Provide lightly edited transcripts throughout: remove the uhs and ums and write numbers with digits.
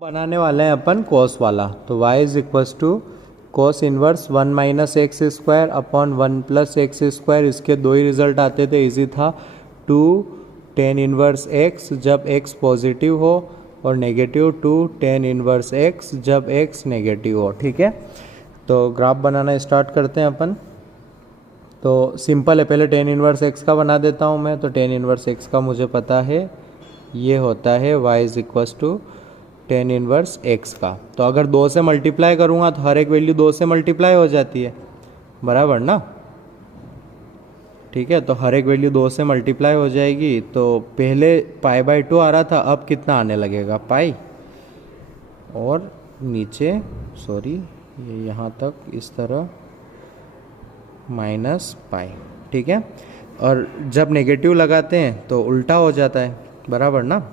बनाने वाले हैं अपन कॉस वाला। तो y is equals to cos inverse 1 minus x square upon 1 plus x square. इसके दो ही रिजल्ट आते थे, इजी था। 2 टेन इनवर्स x जब x पॉजिटिव हो और नेगेटिव 2 टेन इनवर्स x जब x नेगेटिव हो। ठीक है, तो ग्राफ बनाना स्टार्ट करते हैं अपन। तो सिंपल है, पहले टेन इनवर्स x का बना देता हूँ मैं। तो टेन इनवर्स x का मुझे पता है, ये होता है y is equals to ten inverse x का। तो अगर 2 से मल्टीप्लाई करूँगा तो हर एक वैल्यू 2 से मल्टीप्लाई हो जाती है, बराबर ना। ठीक है, तो हर एक वैल्यू 2 से मल्टीप्लाई हो जाएगी। तो पहले पाई बाय 2 आ रहा था, अब कितना आने लगेगा, पाई। और नीचे सॉरी ये यहाँ तक इस तरह माइनस पाई। ठीक है, और जब नेगेटिव लगाते हैं तो उल्टा हो जाता है, बराबर ना।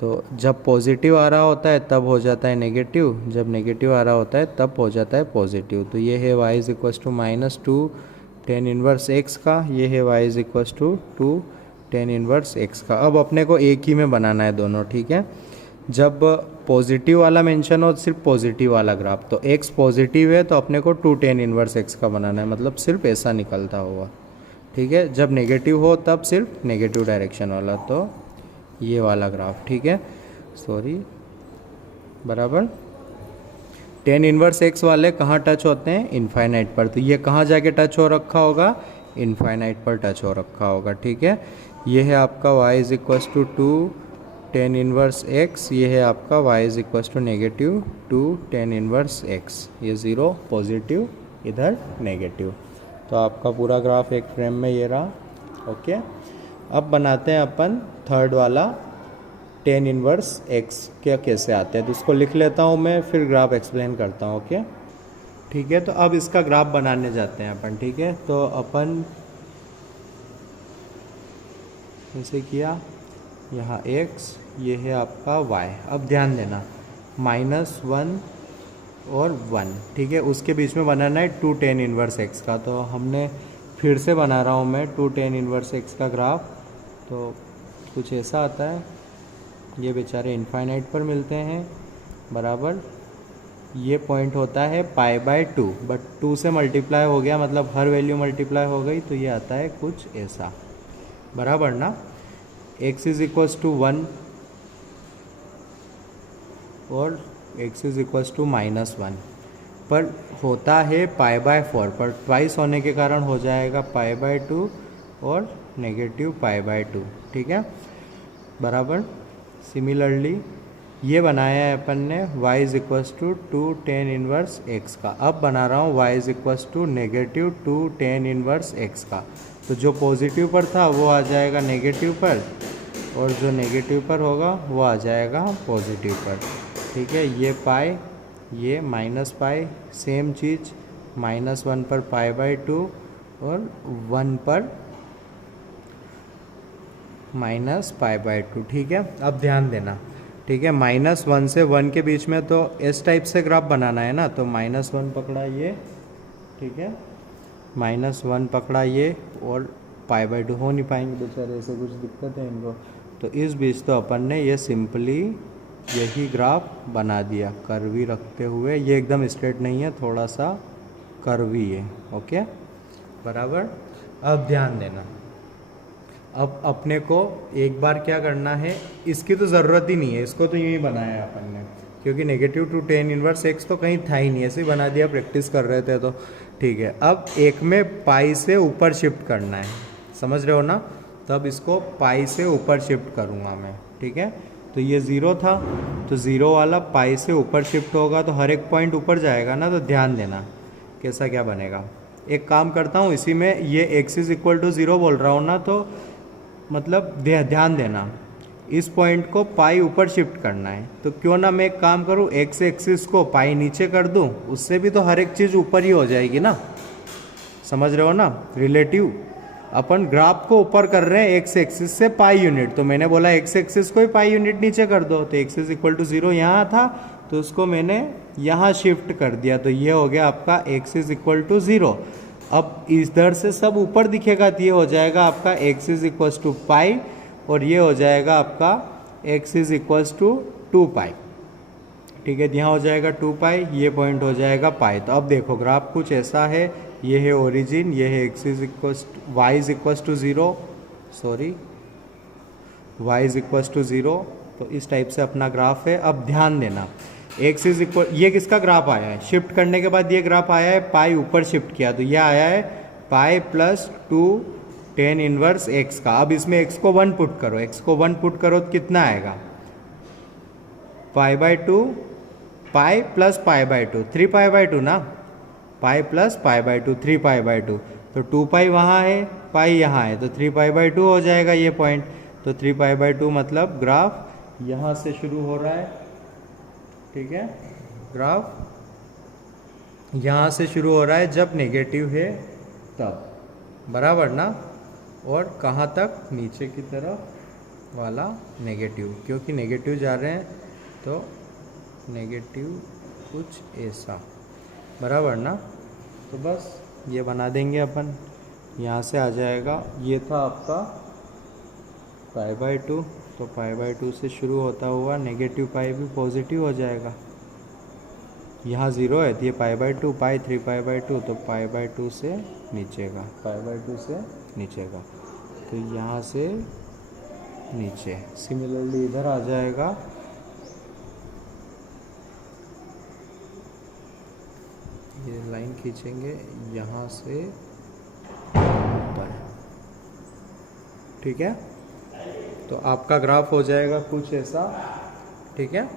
तो जब पॉजिटिव आ रहा होता है तब हो जाता है नेगेटिव, जब नेगेटिव आ रहा होता है तब हो जाता है पॉजिटिव। तो ये है y is equals to minus 2 ten inverse x का, ये है y is equals to 2 ten inverse x का। अब अपने को एक ही में बनाना है दोनों। ठीक है, जब पॉजिटिव वाला मेंशन हो सिर्फ पॉजिटिव वाला ग्राफ, तो x पॉजिटिव है तो अपने को 2 टेन इनवर्स x का बनाना है, मतलब सिर्फ ऐसा निकलता होगा। ठीक है, जब नेगेटिव हो तब सिर्फ नेगेटिव डायरेक्शन वाला, तो ये वाला ग्राफ। ठीक है, सॉरी, बराबर। टेन इनवर्स एक्स वाले कहाँ टच होते हैं, इनफाइनाइट पर। तो ये कहाँ जाके टच हो रखा होगा, इनफाइनाइट पर टच हो रखा होगा। ठीक है, ये है आपका y is equals to 2 ten inverse x, ये है आपका y is equals to negative 2 ten inverse x। ये 0 पॉजिटिव, इधर नेगेटिव। तो आपका पूरा ग्राफ एक फ्रेम में ये रहा। ओके, अब बनाते हैं अपन थर्ड वाला टेन इनवर्स x क्या कैसे आते हैं। तो उसको लिख लेता हूँ मैं, फिर ग्राफ एक्सप्लेन करता हूँ। ओके, ठीक है, तो अब इसका ग्राफ बनाने जाते हैं अपन। ठीक है, तो अपन ऐसे किया, यहाँ x, ये है आपका y। अब ध्यान देना, -1 और 1। ठीक है, उसके बीच में बनाना है 2 टेन इनवर्स x का। तो हमने फिर से बना रहा हूँ मैं 2 टेन इनवर्स x का ग्राफ। तो कुछ ऐसा आता है, ये बेचारे इनफाइनाइट पर मिलते हैं, बराबर। ये पॉइंट होता है पाई बाय 2, बट 2 से मल्टीप्लाई हो गया, मतलब हर वैल्यू मल्टीप्लाई हो गई, तो ये आता है कुछ ऐसा, बराबर ना। x इज इक्वस टू 1 और x इज इक्वस टू -1, पर होता है पाई बाय 4, पर ट्वाइस होने के कारण हो जाएगा पाई बाय 2 और नेगेटिव पाई बाय 2। ठीक है, बराबर। सिमिलरली ये बनाया है अपन ने y is equals to 2 ten inverse x का। अब बना रहा हूँ y is equals to negative 2 ten inverse x का। तो जो पॉजिटिव पर था वो आ जाएगा नेगेटिव पर, और जो नेगेटिव पर होगा वो आ जाएगा पॉजिटिव पर। ठीक है, ये पाई, ये माइनस पाई, सेम चीज़, -1 पर पाई बाय 2 और 1 पर माइनस पाई बाय 2। ठीक है, अब ध्यान देना। ठीक है, -1 से 1 के बीच में तो इस टाइप से ग्राफ बनाना है ना। तो -1 पकड़ा ये, ठीक है, -1 पकड़ा ये, और पाई बाय 2 हो नहीं पाएंगे बेचारे, ऐसे कुछ दिक्कत है इनको। तो इस बीच तो अपन ने ये सिंपली यही ग्राफ बना दिया, कर्वी रखते हुए। ये एकदम स्ट्रेट नहीं है, थोड़ा सा कर्वी है। ओके, बराबर। अब ध्यान देना, अब अपने को एक बार क्या करना है, इसकी तो ज़रूरत ही नहीं है, इसको तो यूँ ही बनाया है अपन ने, क्योंकि नेगेटिव 2 टेन इनवर्स x तो कहीं था ही नहीं, ऐसे ही बना दिया, प्रैक्टिस कर रहे थे तो। ठीक है, अब एक में पाई से ऊपर शिफ्ट करना है, समझ रहे हो ना। तो अब इसको पाई से ऊपर शिफ्ट करूँगा मैं। ठीक है, तो ये 0 था, तो 0 वाला पाई से ऊपर शिफ्ट होगा तो हर एक पॉइंट ऊपर जाएगा ना। तो ध्यान देना कैसा क्या बनेगा। एक काम करता हूँ, इसी में ये x इज इक्वल टू 0 बोल रहा हूँ ना, तो मतलब ध्यान देना, इस पॉइंट को पाई ऊपर शिफ्ट करना है। तो क्यों ना मैं एक काम करूँ, x एक्सिस को पाई नीचे कर दूँ, उससे भी तो हर एक चीज़ ऊपर ही हो जाएगी ना। समझ रहे हो ना, रिलेटिव। अपन ग्राफ को ऊपर कर रहे हैं x एक्सिस से पाई यूनिट, तो मैंने बोला x एक्सिस को ही पाई यूनिट नीचे कर दो। तो x इज इक्वल टू 0 यहाँ था, तो उसको मैंने यहाँ शिफ्ट कर दिया। तो ये हो गया आपका x इज इक्वल टू 0। अब इधर से सब ऊपर दिखेगा, तो ये हो जाएगा आपका x इज इक्वस टू पाई, और ये हो जाएगा आपका x इज इक्वस टू 2 पाई, ठीक है। यहाँ हो जाएगा 2 पाई, ये पॉइंट हो जाएगा पाई। तो अब देखो ग्राफ कुछ ऐसा है, ये है ओरिजिन, ये है y is equals to 0, sorry y is equals to 0। तो इस टाइप से अपना ग्राफ है। अब ध्यान देना x इज इक्वल, ये किसका ग्राफ आया है, शिफ्ट करने के बाद ये ग्राफ आया है, पाई ऊपर शिफ्ट किया तो यह आया है pi plus 2 tan inverse x का। अब इसमें x को 1 पुट करो, x को 1 पुट करो तो कितना आएगा, π/2 पाई प्लस π/2, 3π/2 ना, पाई प्लस π/2, 3π/2। तो 2 पाई वहाँ है, पाई यहाँ है, तो 3π/2 हो जाएगा ये पॉइंट। तो 3π/2 मतलब ग्राफ यहाँ से शुरू हो रहा है, ठीक है। ग्राफ यहाँ से शुरू हो रहा है जब नेगेटिव है तब, बराबर ना। और कहाँ तक, नीचे की तरफ वाला नेगेटिव, क्योंकि नेगेटिव जा रहे हैं तो नेगेटिव कुछ ऐसा, बराबर ना। तो बस ये बना देंगे अपन, यहाँ से आ जाएगा, ये था आपका π/2, तो π/2 से शुरू होता हुआ नेगेटिव पाई भी पॉजिटिव हो जाएगा। यहाँ 0 है तो ये π/2, पाई 3π/2, तो π/2 से नीचे का, π/2 से नीचे का, तो यहाँ से नीचे। सिमिलरली इधर आ जाएगा, ये लाइन खींचेंगे यहाँ से ऊपर, ठीक है। तो आपका ग्राफ हो जाएगा कुछ ऐसा, ठीक है।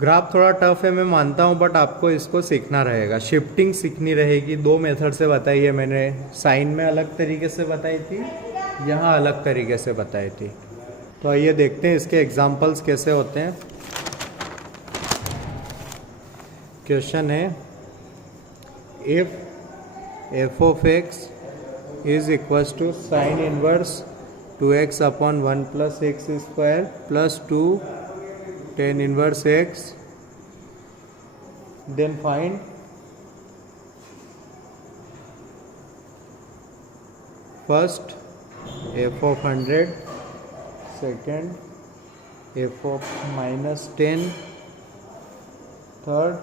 ग्राफ थोड़ा टफ है मैं मानता हूँ, बट आपको इसको सीखना रहेगा, शिफ्टिंग सीखनी रहेगी। 2 मेथड से बताई है मैंने, साइन में अलग तरीके से बताई थी, यहाँ अलग तरीके से बताई थी। तो आइए देखते हैं इसके एग्जाम्पल्स कैसे होते हैं। क्वेश्चन है, if f of x is equals to sin inverse 2x upon 1 plus x square plus 2 tan inverse x, then find first f of 100, second f of minus 10, third,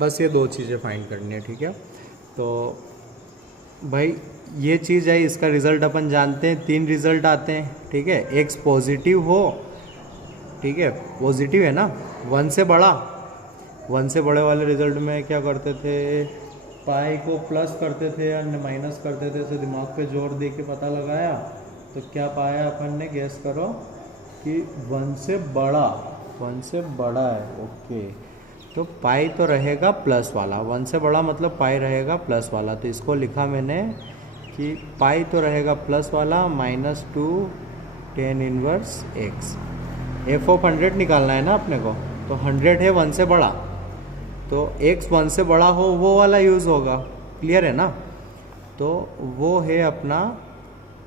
बस ये 2 चीज़ें फाइंड करनी है, ठीक है। तो भाई ये चीज़ है, इसका रिज़ल्ट अपन जानते हैं, 3 रिज़ल्ट आते हैं, ठीक है। एक्स पॉजिटिव हो, ठीक है, पॉजिटिव है ना, 1 से बड़ा, 1 से बड़े वाले रिज़ल्ट में क्या करते थे, पाई को प्लस करते थे या माइनस करते थे। तो दिमाग पे जोर दे के पता लगाया तो क्या पाया अपन ने, गैस करो, कि 1 से बड़ा, 1 से बड़ा है, ओके। तो पाई तो रहेगा प्लस वाला, 1 से बड़ा मतलब पाई रहेगा प्लस वाला। तो इसको लिखा मैंने कि पाई तो रहेगा प्लस वाला, -2 tan inverse x। f of 100 निकालना है ना अपने को, तो 100 है 1 से बड़ा, तो x 1 से बड़ा हो वो वाला यूज़ होगा, क्लियर है ना। तो वो है अपना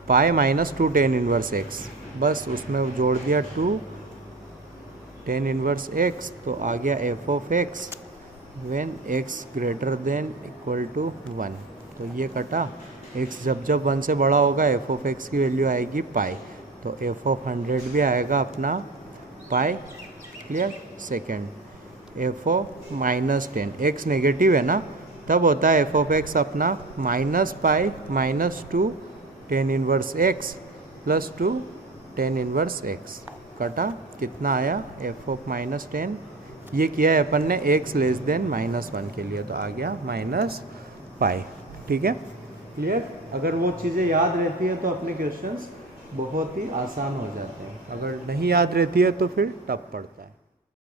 पाई -2 tan इनवर्स x, बस उसमें जोड़ दिया 2 tan इनवर्स x, तो आ गया f of x when x greater than equal to 1। तो ये कटा, x जब जब 1 से बड़ा होगा f ऑफ x की वैल्यू आएगी पाई, तो f ऑफ 100 भी आएगा अपना pi, clear. Second f of -10, x negative है ना, तब होता है f ऑफ x अपना -pi -2 tan inverse x plus 2 tan inverse x, कटा, कितना आया f ऑफ -10। ये किया है अपन ने x लेस देन -1 के लिए, तो आ गया -पाई, ठीक है, क्लियर। अगर वो चीज़ें याद रहती है तो अपने क्वेश्चंस बहुत ही आसान हो जाते हैं, अगर नहीं याद रहती है तो फिर टफ पड़ता है।